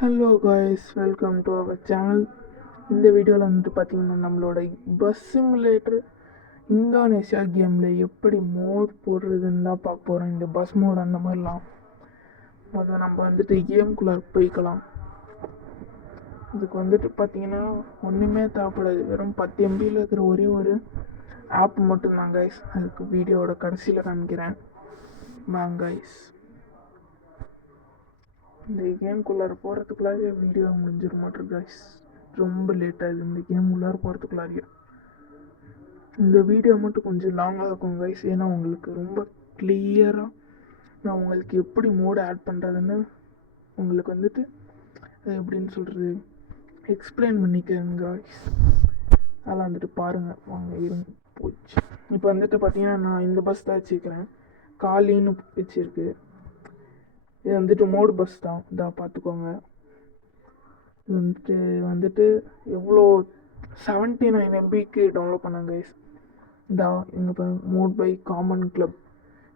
Hello guys, welcome to our channel. இந்த வீடியோவில் வந்துட்டு பார்த்தீங்கன்னா நம்மளோட பஸ் சிமுலேட்டர் இந்தோனேஷியா கேமில் எப்படி மோட் போடுறதுன்னு தான் பார்க்க போகிறோம். இந்த பஸ் மோட் அந்த மாதிரிலாம் முதல்ல நம்ம வந்துட்டு கேம்குள்ளே போய்க்கலாம். இதுக்கு வந்துட்டு பார்த்தீங்கன்னா ஒன்றுமே தேவைப்படாது, வெறும் 10 MBயில் இருக்கிற ஒரே ஒரு ஆப் மட்டும்தான் காய்ஸ். அதுக்கு வீடியோவோட கடைசியில் காமிக்கிறேன் வாங்க காய்ஸ். இந்த கேம்குள்ளார போகிறதுக்குள்ளாரியே வீடியோ முடிஞ்சிட மாட்டேன் காய்ஸ், ரொம்ப லேட் ஆகுது இந்த கேம் உள்ளார போகிறதுக்குள்ளாரியே. இந்த வீடியோ மட்டும் கொஞ்சம் லாங்காக இருக்கும் காய்ஸ், ஏன்னா உங்களுக்கு ரொம்ப கிளியராக நான் உங்களுக்கு எப்படி மோடு ஆட் பண்ணுறதுன்னு உங்களுக்கு வந்துட்டு அது எப்படின்னு சொல்கிறது எக்ஸ்பிளைன் பண்ணிக்கிறேன் காய்ஸ். அதெல்லாம் வந்துட்டு பாருங்கள் வாங்க. இருங்க போச்சு. இப்போ வந்துட்டு பார்த்தீங்கன்னா நான் இந்த பஸ் தான் வச்சுருக்கிறேன், காலின்னு வச்சுருக்கு. இது வந்துட்டு மோடு பஸ் தான், இதாக பார்த்துக்கோங்க. இது வந்துட்டு எவ்வளோ 79 MBக்கு டவுன்லோட் பண்ணாங்க கைஸ். இதா இங்கே பாருங்கள், மோட் பை காமன் கிளப்.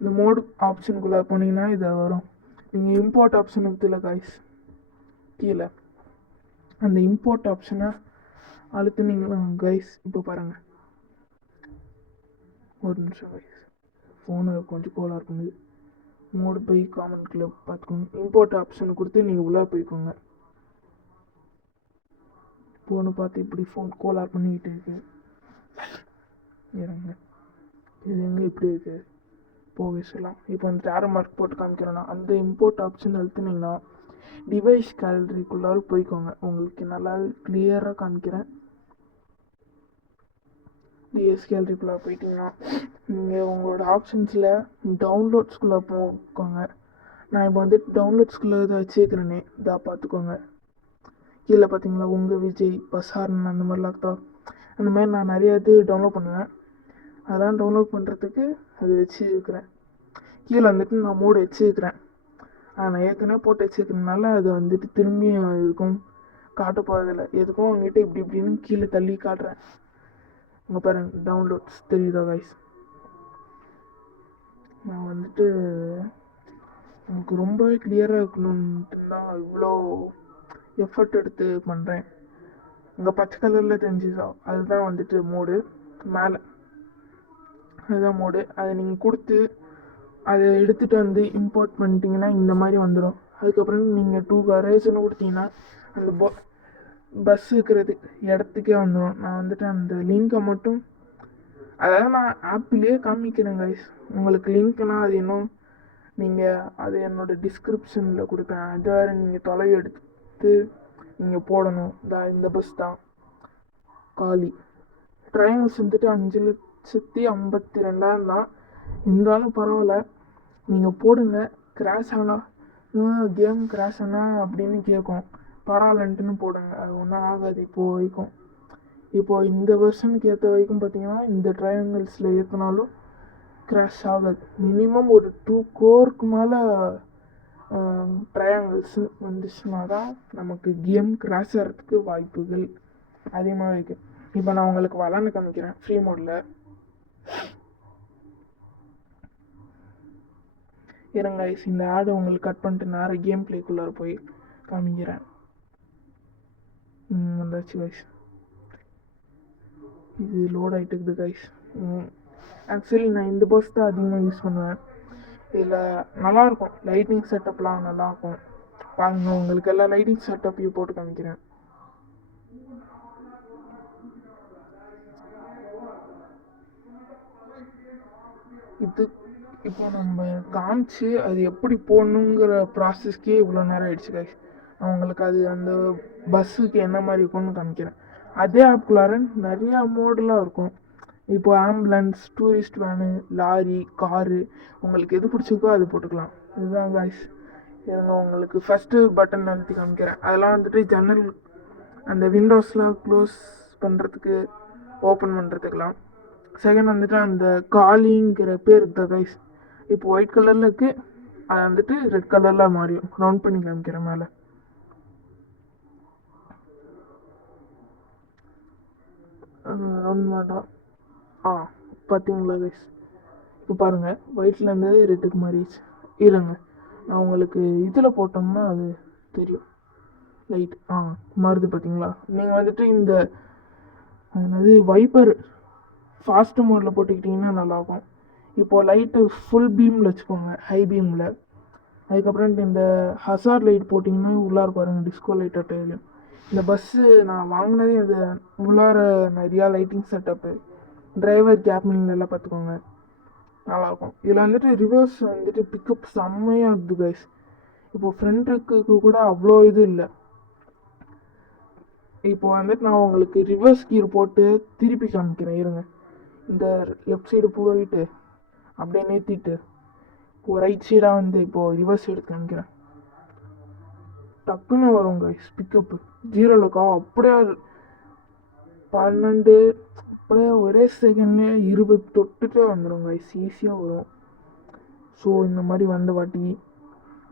இந்த மோடு ஆப்ஷனுக்குள்ளே போனீங்கன்னா இதை வரும். நீங்கள் இம்போர்ட் ஆப்ஷன் இருக்குதுல்ல கைஸ், கீழே அந்த இம்போர்ட் ஆப்ஷனை அழுத்துனீங்களா கைஸ். இப்போ பாருங்கள், ஒரு நிமிஷம் கைஸ், ஃபோனை கொஞ்சம் கோலாக பண்ணுது. மோடு பை காமன் கிளப் பார்த்துக்கோங்க. இம்போர்ட் ஆப்ஷன் கொடுத்து நீங்கள் உள்ளே போய்க்கோங்க. ஃபோனை பார்த்து இப்படி ஃபோன் கோலார் பண்ணிக்கிட்டு இருக்கு. இறங்க, இது எங்கே இப்படி இருக்குது போக சொல்லலாம். இப்போ வந்துட்டு ஆரோ மார்க் போட்டு காமிக்கிறேன்னா அந்த இம்போர்ட் ஆப்ஷன் அழுத்துனீங்கன்னா டிவைஸ் கேலரிக்குள்ளார போய்க்கோங்க. உங்களுக்கு நல்லா கிளியராக காமிக்கிறேன். டிவைஸ் கேலரிக்குள்ளே போயிட்டீங்கன்னா நீங்கள் உங்களோட ஆப்ஷன்ஸில் டவுன்லோட்ஸ்குள்ளே போய்க்கோங்க. நான் இப்போ வந்துட்டு டவுன்லோட்ஸ்குள்ளே இதை வச்சுக்கிறேனே, இதாக பார்த்துக்கோங்க. கீழே பார்த்தீங்களா உங்கள் விஜய், பசாரன், அந்த மாதிரிலாம் தான். அந்த மாதிரி நான் நிறைய இது டவுன்லோட் பண்ணுவேன். அதெல்லாம் டவுன்லோட் பண்ணுறதுக்கு அது வச்சுருக்கிறேன். கீழே வந்துட்டு நான் மோடு வச்சுருக்கிறேன். நான் ஏற்கனவே போட்டு வச்சுருக்கிறதுனால அது வந்துட்டு திரும்பி எதுக்கும் காட்ட போகிறதில்ல. எதுக்கும் அவங்ககிட்ட இப்படி இப்படின்னு கீழே தள்ளி காட்டுறேன். உங்க பாருங்க, டவுன்லோட்ஸ் தெரியுதா கைஸ். நான் வந்துட்டு எனக்கு ரொம்பவே கிளியராக இருக்கணுன்ட்டு தான் இவ்வளோ எஃபர்ட் எடுத்து பண்ணுறேன். இங்கே பச்சை கலரில் தெரிஞ்சுதா, அதுதான் வந்துட்டு மோடு மேலே, அதுதான் மோடு. அதை நீங்கள் கொடுத்து அதை எடுத்துகிட்டு வந்து இம்போர்ட் பண்ணிட்டீங்கன்னா இந்த மாதிரி வந்துடும். அதுக்கப்புறம் நீங்கள் 2 கரேஜ்னு கொடுத்தீங்கன்னா அந்த பஸ் இருக்கிறதுக்கு இடத்துக்கே வந்துடும். நான் வந்துட்டு அந்த லிங்கை மட்டும், அதாவது நான் ஆப்பிலேயே காமிக்கிறேன் கைஸ். உங்களுக்கு லிங்க்னால் அது இன்னும் நீங்கள் அது என்னோடய டிஸ்கிரிப்ஷனில் கொடுப்பேன். அது வேறு நீங்கள் தொலைவு எடுத்து நீங்கள் போடணும். இந்த பஸ் தான் காலி. ட்ரையல்ஸ் வந்துட்டு 5,52,000 தான். இருந்தாலும் பரவாயில்ல, நீங்கள் போடுங்க. கிராஷ் ஆனால் கேம் கிராஷ் ஆனால் அப்படின்னு கேட்கும், பரவாயில்லன்ட்டுன்னு போடுங்க, அது ஒன்றும் ஆகாது. இப்போது வரைக்கும் இப்போது இந்த வெர்ஷனுக்கு ஏற்ற வரைக்கும் பார்த்தீங்கன்னா இந்த ட்ரையாங்கிள்ஸில் ஏற்றினாலும் கிராஷ் ஆகாது. மினிமம் ஒரு 2 கோருக்கு மேலே ட்ரையாங்கிள்ஸ் வந்துச்சுன்னா தான் நமக்கு கேம் கிராஷ் ஆகிறதுக்கு வாய்ப்புகள் அதிகமாக இருக்குது. இப்போ நான் உங்களுக்கு விளாண்டு காமிக்கிறேன் ஃப்ரீ மோடில். இருங்க கைஸ், இந்த ஆடு உங்களுக்கு கட் பண்ணிட்டு நேரம் கேம் பிளேக்குள்ளார போய் காமிக்கிறேன். வந்தாச்சு கைஸ், இது லோட் ஆகிட்டு இருக்குது கைஸ். ஆக்சுவலி நான் இந்த பஸ் தான் அதிகமாக யூஸ் பண்ணுவேன். இதில் நல்லாயிருக்கும், லைட்டிங் செட்டப்லாம் நல்லாயிருக்கும். பாருங்கள், உங்களுக்கு எல்லா லைட்டிங் செட்டப்பையும் போட்டு காமிக்கிறேன். இது இப்போ நம்ம காமிச்சு அது எப்படி போடணுங்கிற ப்ராசஸ்க்கே இவ்வளோ நேரம் ஆகிடுச்சு கைஸ். நான் உங்களுக்கு அது அந்த பஸ்ஸுக்கு என்ன மாதிரி இருக்கும்னு காமிக்கிறேன். அதே ஆப்குள்ளார நிறையா மோடெலாம் இருக்கும். இப்போ ambulance, tourist van, lorry, car, உங்களுக்கு எது பிடிச்சிருக்கோ அது போட்டுக்கலாம். இதுதான் கைஸ். இருங்க, உங்களுக்கு ஃபஸ்ட்டு பட்டன் அழுத்தி காமிக்கிறேன். அதெல்லாம் வந்துட்டு ஜன்னல், அந்த விண்டோஸ்லாம் க்ளோஸ் பண்ணுறதுக்கு, ஓப்பன் பண்ணுறதுக்கெலாம். செகண்ட் வந்துட்டு அந்த காலிங்கிற பேர் இருக்குது கைஸ். இப்போ ஒயிட் கலரில் இருக்குது, அது வந்துட்டு ரெட் கலரில் மாறியும். ரவுண்ட் பண்ணி காமிக்கிறேன் மேலே. ரவுண்ட் மாட்டோம். பார்த்தீங்களா கைஸ், இப்போ பாருங்கள், ஒயிட்டில் இருந்தது ரெட்டுக்கு மாறிடுச்சு. இருங்க, நான் உங்களுக்கு இதில் போட்டோம்னா அது தெரியும். லைட் மாறுது பார்த்தீங்களா. நீங்கள் வந்துட்டு இந்த அதாவது வைப்பர் ஃபாஸ்ட்டு மோடில் போட்டுக்கிட்டிங்கன்னா நல்லாயிருக்கும். இப்போது லைட்டு ஃபுல் பீமில் வச்சுக்கோங்க, ஹை பீமில். அதுக்கப்புறம் இந்த ஹசார் லைட் போட்டிங்கன்னா உள்ளார பாருங்கள் டிஸ்கோ லைட் அட்டையிலையும். இந்த பஸ்ஸு நான் வாங்கினதே இது உள்ளார நிறையா லைட்டிங் செட்டப்பு, டிரைவர் கேபின்லாம் பார்த்துக்கோங்க, நல்லாயிருக்கும். இதில் வந்துட்டு ரிவர்ஸ் வந்துட்டு பிக்கப் செம்மையாக இருக்குது கைஸ். இப்போது ஃப்ரண்ட்டுக்கு கூட அவ்வளோ இது இல்லை. இப்போ வந்துட்டு நான் உங்களுக்கு ரிவர்ஸ் கீர் போட்டு திருப்பி காமிக்கிறேன் இருங்க. இந்த லெஃப்ட் சைடு போயிட்டு அப்படியே நிறுத்திட்டு இப்போ ரைட் சைடாக வந்து இப்போது ரிவர்ஸ் எடுத்து காமிக்கிறேன். டக்குன்னு வரும் கைஸ் பிக்கப்பு. 0 அப்படியே 12 அப்படியே ஒரே செகண்ட்லேயே 20 தொட்டுட்டே வந்துடும் கைஸ், ஈஸியாக வரும். ஸோ இந்த மாதிரி வந்து வாட்டி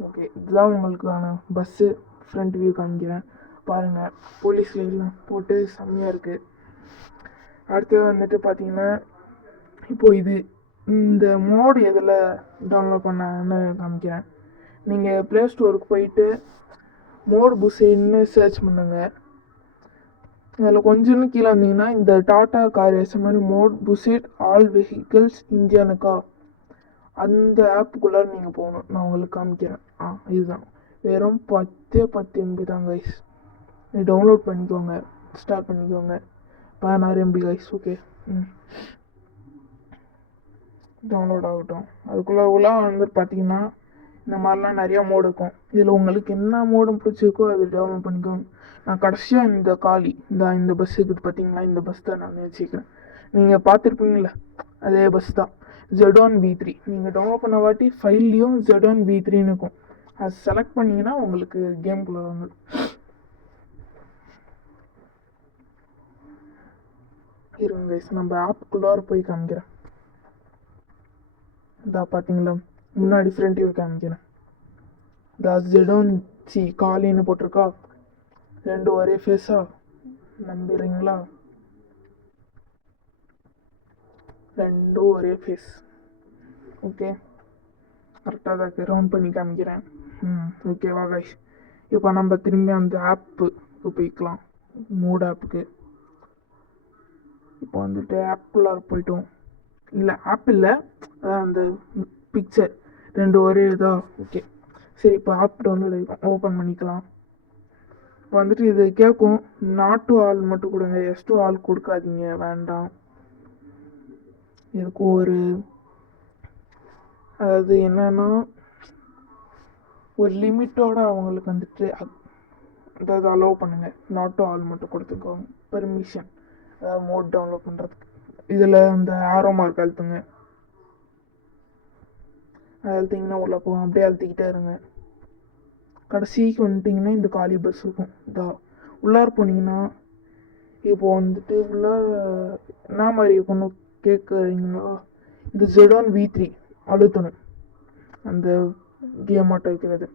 ஓகே, இதுதான் உங்களுக்கான பஸ்ஸு ஃப்ரண்ட் வியூ காமிக்கிறேன் பாருங்கள். போலீஸ் லைட்லாம் போட்டு செம்மையாக இருக்குது. அடுத்தது வந்துட்டு பார்த்தீங்கன்னா இப்போது இது இந்த மோடு எதில் டவுன்லோட் பண்ணான்னு காமிக்கிறேன். நீங்கள் ப்ளே ஸ்டோருக்கு போயிட்டு மோடு புசைட்னு சர்ச் பண்ணுங்கள். அதில் கொஞ்சம் கீழே வந்தீங்கன்னா இந்த டாட்டா கார் ரேஸ் மாதிரி மோட் புசைட் ஆல் வெஹிக்கிள்ஸ் இந்தியானுக்கா அந்த ஆப்புக்குள்ளே நீங்கள் போகணும். நான் உங்களுக்கு காமிக்கிறேன். இதுதான் வெறும் 10 MB தான் கைஸ். டவுன்லோட் பண்ணிக்கோங்க, ஸ்டார்ட் பண்ணிக்கோங்க. 16 MB கைஸ். ஓகே, டவுன்லோட் ஆகட்டும். அதுக்குள்ளே வந்து பார்த்தீங்கன்னா இந்த மாதிரிலாம் நிறையா மோடு இருக்கும். இதில் உங்களுக்கு என்ன மோடு பிடிச்சிருக்கோ அது டவுன்லோட் பண்ணிக்கோங்க. நான் கடைசியாக இந்த பஸ் இருக்குது பார்த்தீங்களா, இந்த பஸ் தான் நான் வச்சுக்கிறேன். நீங்கள் பார்த்துருப்பீங்களே அதே பஸ் தான், Z1 V3. நீங்கள் டவுன்லோட் பண்ண வாட்டி ஃபைல்லையும் Z1 V3ன்னு இருக்கும். அது செலக்ட் பண்ணிங்கன்னா உங்களுக்கு கேம்குள்ளே வந்துடும். இருங்க கைஸ், நம்ம ஆப்புக்குள்ளார போய் காமிக்கிறேன். இதா பார்த்தீங்களா, முன்னாடி ஃப்ரண்ட் வியூ காமிக்கிறேன். இதா Z1 காலின்னு போட்டிருக்கா, 2 ஒரே ஃபேஸா, நம்புறீங்களா? 2 ஒரே ஃபேஸ். ஓகே, கரெக்டாக தான் ரவுண்ட் பண்ணி காமிக்கிறேன். ஓகேவா கைஸ். இப்போ நம்ம திரும்பி அந்த ஆப்புக்கு போய்க்கலாம், மோட் ஆப்புக்கு. இப்போ வந்துட்டு ஆப்புக்குள்ளார போய்ட்டோம். இல்லை ஆப் இல்லை, அதான் அந்த பிக்சர் 2 ஒரே இதா. ஓகே சரி, இப்போ ஆப் டவுன்லோட் ஓப்பன் பண்ணிக்கலாம். இப்போ வந்துட்டு இது கேட்கும் நாட் டு ஆல் மட்டும் கொடுங்க, எஸ் டு ஆல் கொடுக்காதீங்க, வேண்டாம். இதுக்கு அதாவது என்னன்னா ஒரு லிமிட்டோட அவங்களுக்கு வந்துட்டு அதாவது அலோவ் பண்ணுங்கள். நாட் டு ஆல் மட்டும் கொடுத்துக்கோங்க, பெர்மிஷன். அதாவது மோட் டவுன்லோட் பண்ணுறதுக்கு இதில் அந்த ஆரோ மார்க் அழுத்துங்க. அது அழுத்திங்கன்னா உள்ளே போகும். அப்படியே அழுத்திக்கிட்டே இருங்க. கடைசிக்கு வந்துட்டிங்கன்னா இந்த காலி பஸ் இருக்கும். உள்ளார போனீங்கன்னா இப்போது வந்துட்டு உள்ளார என்ன மாதிரி இருக்குன்னு கேட்குறீங்களா, இந்த Z1 V3 அழுத்தணும். அந்த கேம் ஆட்டோ வைக்கிறது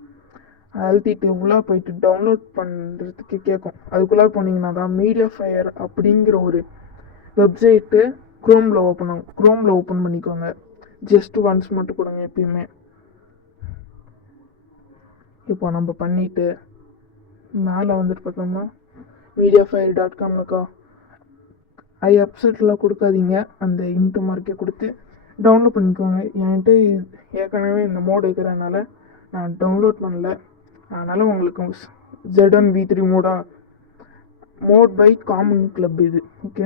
அழுத்திட்டு உள்ளே போயிட்டு டவுன்லோட் பண்ணுறதுக்கு கேட்கும். அதுக்குள்ளே போனீங்கன்னா தான் மீடியாஃபயர் அப்படிங்கிற ஒரு வெப்சைட்டு க்ரோமில் ஓப்பன் ஆகும். க்ரோமில் ஓப்பன் பண்ணிக்கோங்க. ஜஸ்ட் ஒன்ஸ் மட்டும் கொடுங்க எப்பயுமே. இப்போ நம்ம பண்ணிவிட்டு மேலே வந்துட்டு பார்த்தோம்னா mediafire.com இருக்கா, அப்செட்லாம் கொடுக்காதீங்க, அந்த இன்ட்டு மார்க்கே கொடுத்து டவுன்லோட் பண்ணிக்கோங்க. என்கிட்ட ஏற்கனவே இந்த மோடு இருக்கிறதுனால நான் டவுன்லோட் பண்ணல. அதனால் உங்களுக்கு Z1 V3 mode by common club இது. ஓகே,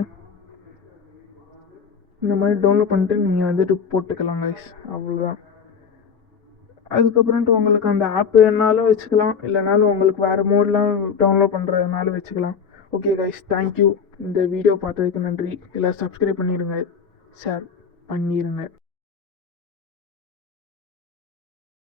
இந்த மாதிரி டவுன்லோட் பண்ணிட்டு நீங்கள் வந்துட்டு போட்டுக்கலாம் கைஸ், அவ்வளோதான். அதுக்கப்புறம்ட்டு உங்களுக்கு அந்த ஆப் வேணாலும் வச்சுக்கலாம், இல்லைனாலும் உங்களுக்கு வேறு மோட்லாம் டவுன்லோட் பண்ணுறதுனாலும் வச்சுக்கலாம். Okay guys, thank you. இந்த வீடியோ பார்த்ததுக்கு நன்றி. எல்லாம் சப்ஸ்கிரைப் பண்ணிடுங்க, ஷேர் பண்ணிடுங்க.